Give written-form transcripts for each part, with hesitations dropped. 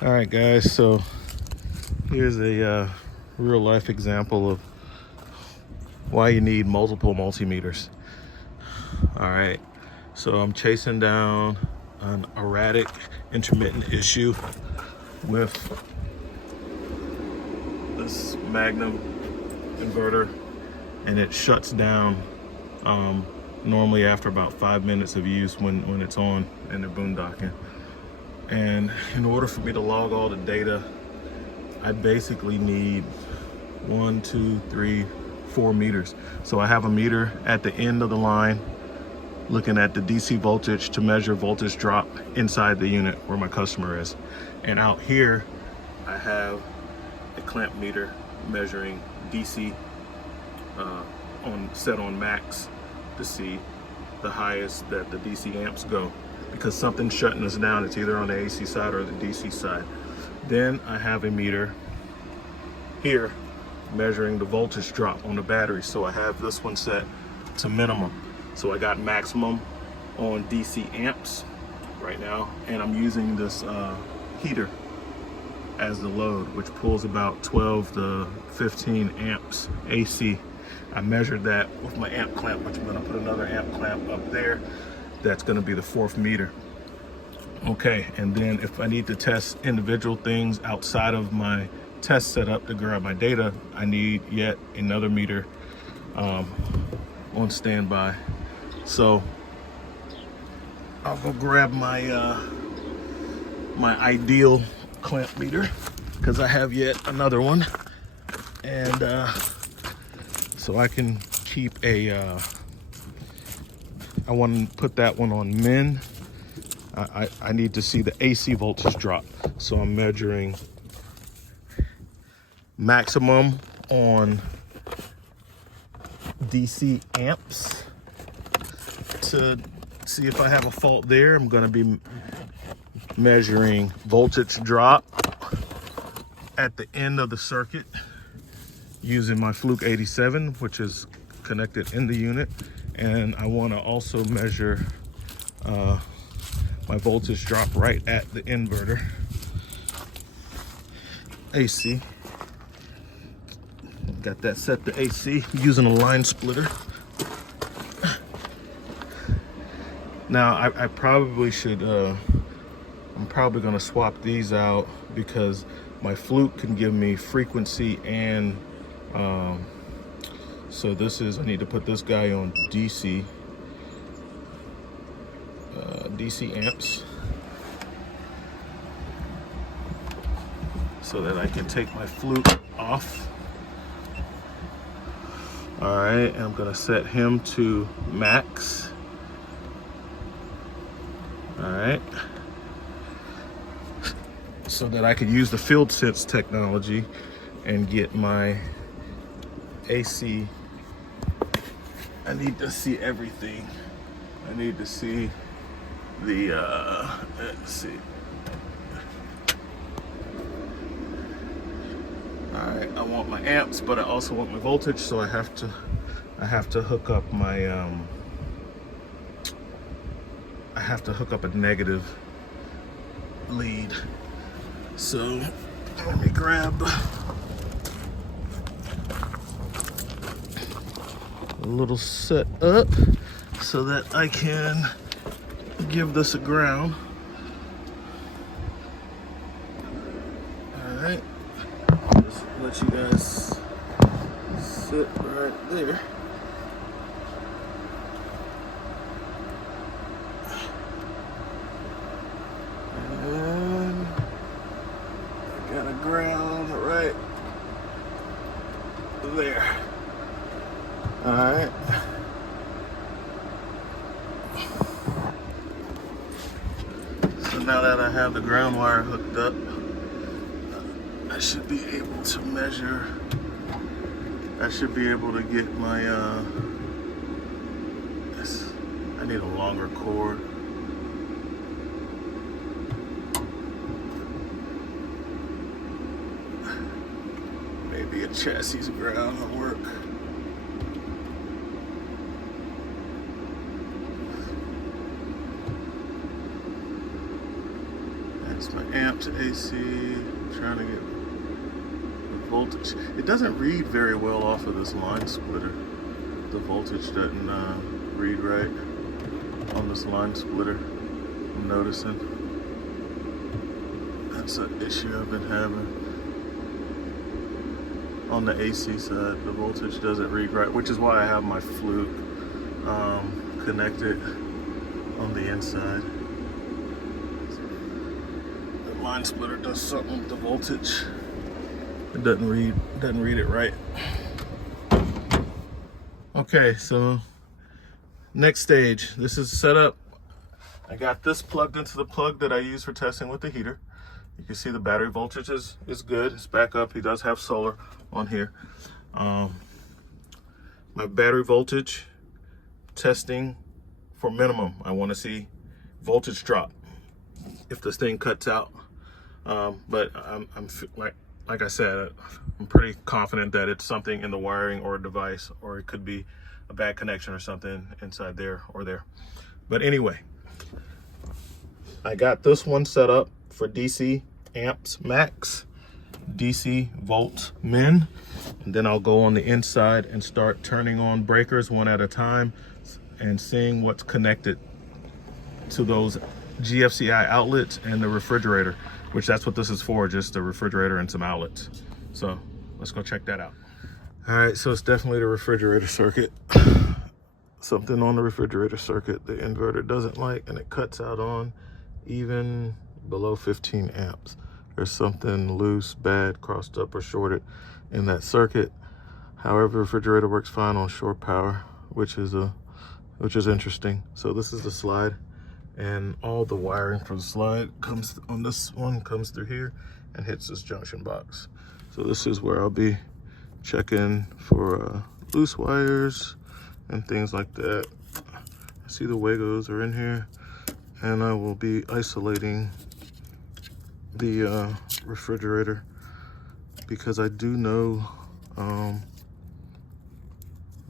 All right, guys, so here's a real life example of why you need multiple multimeters. All right, so I'm chasing down an erratic intermittent issue with this Magnum inverter, and it shuts down normally after about 5 minutes of use when it's on and they're boondocking. And in order for me to log all the data, I basically need 1, 2, 3, 4 meters. So I have a meter at the end of the line looking at the DC voltage to measure voltage drop inside the unit where my customer is. And out here, I have a clamp meter measuring DC set on max to see the highest that the DC amps go, because something's shutting us down. It's either on the AC side or the DC side. Then I have a meter here measuring the voltage drop on the battery. So I have this one set to minimum. So I got maximum on DC amps right now, and I'm using this heater as the load, which pulls about 12 to 15 amps AC. I measured that with my amp clamp, which I'm gonna put another amp clamp up there. That's gonna be the 4th meter. Okay, and then if I need to test individual things outside of my test setup to grab my data, I need yet another meter on standby. So I'll go grab my my ideal clamp meter, because I have yet another one, and so I can keep a I want to put that one on min. I need to see the AC voltage drop, so I'm measuring maximum on DC amps to see if I have a fault there. I'm going to be measuring voltage drop at the end of the circuit using my Fluke 87, which is connected in the unit. And I want to also measure my voltage drop right at the inverter AC. Got that set to AC using a line splitter. Now I probably should, I'm probably gonna swap these out, because my Fluke can give me frequency and so this is, I need to put this guy on DC amps, so that I can take my Fluke off. All right, I'm gonna set him to max. All right, so that I could use the field sense technology and get my AC. I need to see everything. I need to see the let's see. All right, I want my amps, but I also want my voltage, so I have to hook up my I have to hook up a negative lead. So let me grab a little set up so that I can give this a ground. All right, just let you guys sit right there. And I got a ground right there. All right. So now that I have the ground wire hooked up, I should be able to measure. I should be able to get my, I need a longer cord. Maybe a chassis ground will work. That's That's my amp to AC. Trying to get the voltage. It doesn't read very well off of this line splitter. The voltage doesn't read right on this line splitter. I'm noticing. That's an issue I've been having. On the AC side, the voltage doesn't read right, which is why I have my flute connected on the inside. The line splitter does something with the voltage. It doesn't read it right. Okay, so next stage. This is set up. I got this plugged into the plug that I use for testing with the heater. You can see the battery voltage is good. It's back up. He does have solar on here. My battery voltage testing for minimum. I want to see voltage drop if this thing cuts out. But I'm like I said, I'm pretty confident that it's something in the wiring or a device, or it could be a bad connection or something inside there or there. But anyway, I got this one set up for DC amps max, DC volts min, and then I'll go on the inside and start turning on breakers one at a time and seeing what's connected to those GFCI outlets and the refrigerator, which that's what this is for, just the refrigerator and some outlets. So let's go check that out. All right, so it's definitely the refrigerator circuit. Something on the refrigerator circuit the inverter doesn't like, and it cuts out on even below 15 amps. There's something loose, bad, crossed up, or shorted in that circuit. However, the refrigerator works fine on short power, which is interesting. So this is the slide, and all the wiring from the slide comes on this one, comes through here and hits this junction box. So this is where I'll be checking for loose wires and things like that. I see the Wagos are in here, and I will be isolating the refrigerator because I do know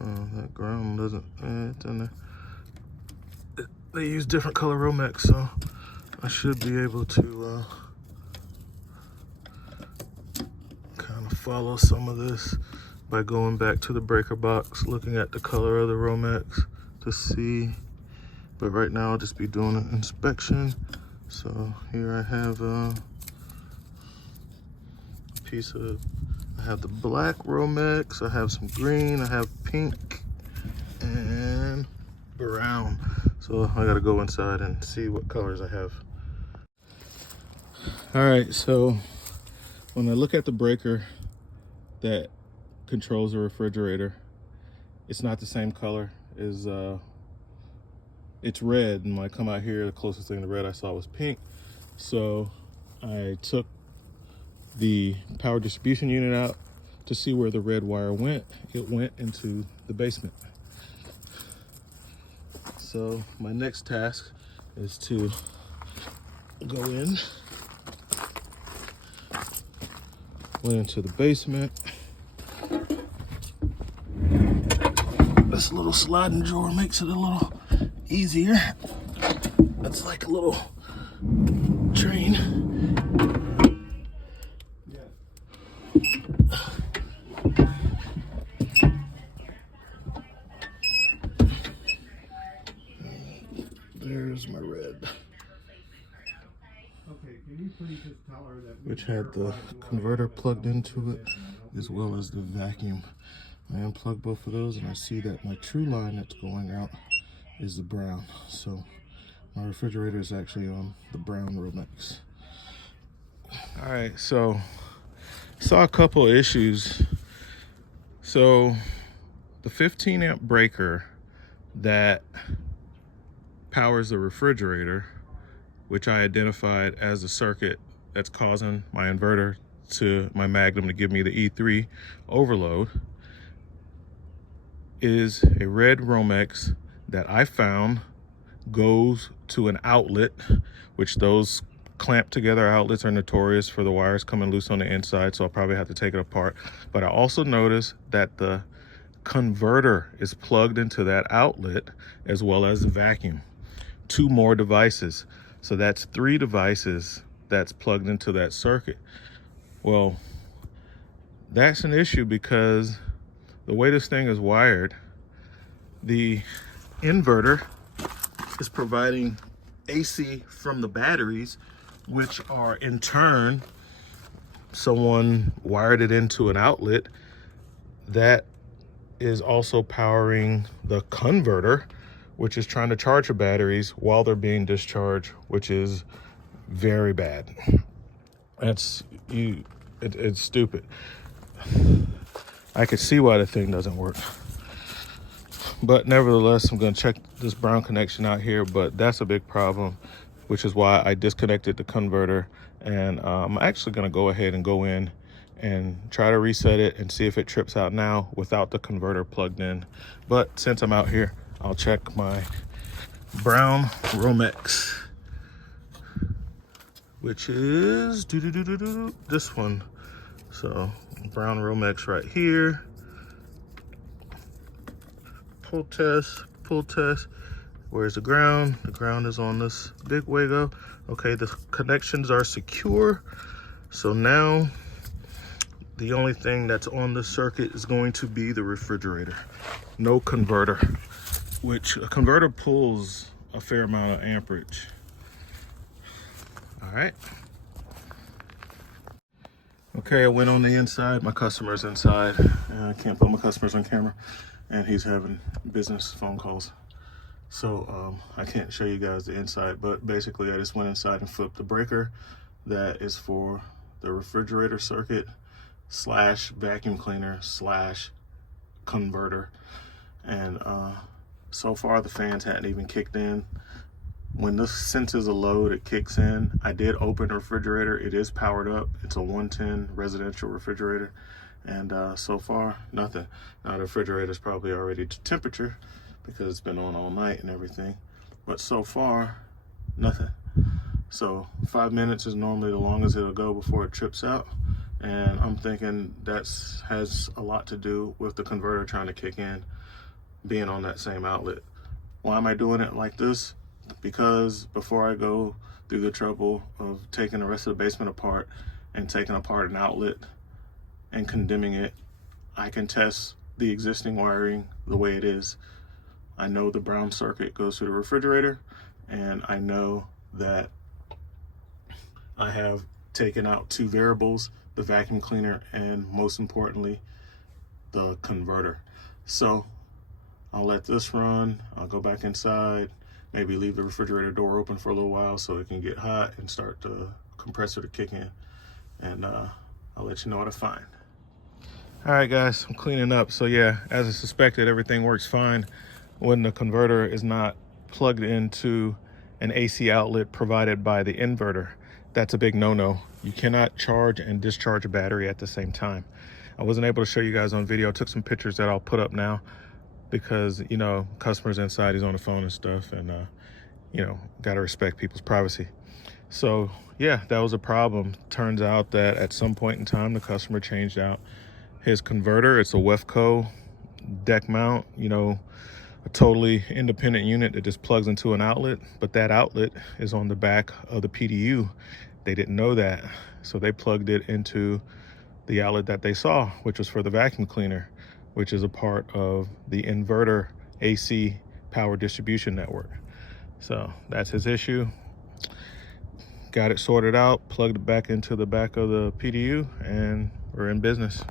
that ground doesn't, it's in there. They use different color Romex, so I should be able to kind of follow some of this by going back to the breaker box, looking at the color of the Romex to see. But right now I'll just be doing an inspection. So here I have a piece of, I have the black Romex, I have some green, I have pink and brown. So I gotta go inside and see what colors I have. All right, so when I look at the breaker that controls the refrigerator, it's not the same color as, it's red, and when I come out here, the closest thing to red I saw was pink. So I took the power distribution unit out to see where the red wire went. It went into the basement. So my next task is to go into the basement. This little sliding drawer makes it a little easier. It's like a little train. There's my red. Which had the converter plugged into it, as well as the vacuum. I unplugged both of those, and I see that my true line that's going out is the brown. So my refrigerator is actually on the brown Romex. All right, so saw a couple issues. So the 15 amp breaker that powers the refrigerator, which I identified as the circuit that's causing my inverter to my Magnum to give me the E3 overload, is a red Romex that I found goes to an outlet, which those clamped together outlets are notorious for the wires coming loose on the inside, so I'll probably have to take it apart. But I also noticed that the converter is plugged into that outlet, as well as the vacuum. 2 more devices. So that's 3 devices that's plugged into that circuit. Well, that's an issue because the way this thing is wired, the inverter is providing AC from the batteries, which are in turn, someone wired it into an outlet that is also powering the converter, which is trying to charge the batteries while they're being discharged, which is very bad. It's stupid. I could see why the thing doesn't work. But nevertheless, I'm going to check this brown connection out here, but that's a big problem, which is why I disconnected the converter. And I'm actually going to go ahead and go in and try to reset it and see if it trips out now without the converter plugged in. But since I'm out here, I'll check my brown Romex, which is this one. So brown Romex right here. Pull test. Where's the ground? The ground is on this big Wago. Okay, the connections are secure. So now the only thing that's on the circuit is going to be the refrigerator. No converter, which a converter pulls a fair amount of amperage. All right. Okay, I went on the inside. My customer's inside. I can't put my customers on camera, and he's having business phone calls. So I can't show you guys the inside, but basically I just went inside and flipped the breaker that is for the refrigerator circuit slash vacuum cleaner slash converter. And so far the fans hadn't even kicked in. When this senses a load, it kicks in. I did open the refrigerator. It is powered up. It's a 110 residential refrigerator. And so far, nothing. Now the refrigerator is probably already to temperature because it's been on all night and everything. But so far, nothing. So 5 minutes is normally the longest it'll go before it trips out. And I'm thinking that has a lot to do with the converter trying to kick in, being on that same outlet. Why am I doing it like this? Because before I go through the trouble of taking the rest of the basement apart and taking apart an outlet and condemning it, I can test the existing wiring the way it is. I know the brown circuit goes through the refrigerator, and I know that I have taken out two variables, the vacuum cleaner and most importantly, the converter. So I'll let this run. I'll go back inside, maybe leave the refrigerator door open for a little while so it can get hot and start the compressor to kick in. And I'll let you know what I find. All right, guys, I'm cleaning up. So yeah, as I suspected, everything works fine when the converter is not plugged into an AC outlet provided by the inverter. That's a big no-no. You cannot charge and discharge a battery at the same time. I wasn't able to show you guys on video. I took some pictures that I'll put up now because, you know, customers inside, he's on the phone and stuff, and, you know, got to respect people's privacy. So yeah, that was a problem. Turns out that at some point in time, the customer changed out his converter. It's a WEFCO deck mount, you know, a totally independent unit that just plugs into an outlet, but that outlet is on the back of the PDU. They didn't know that, so they plugged it into the outlet that they saw, which was for the vacuum cleaner, which is a part of the inverter AC power distribution network. So that's his issue. Got it sorted out, plugged it back into the back of the PDU, and we're in business.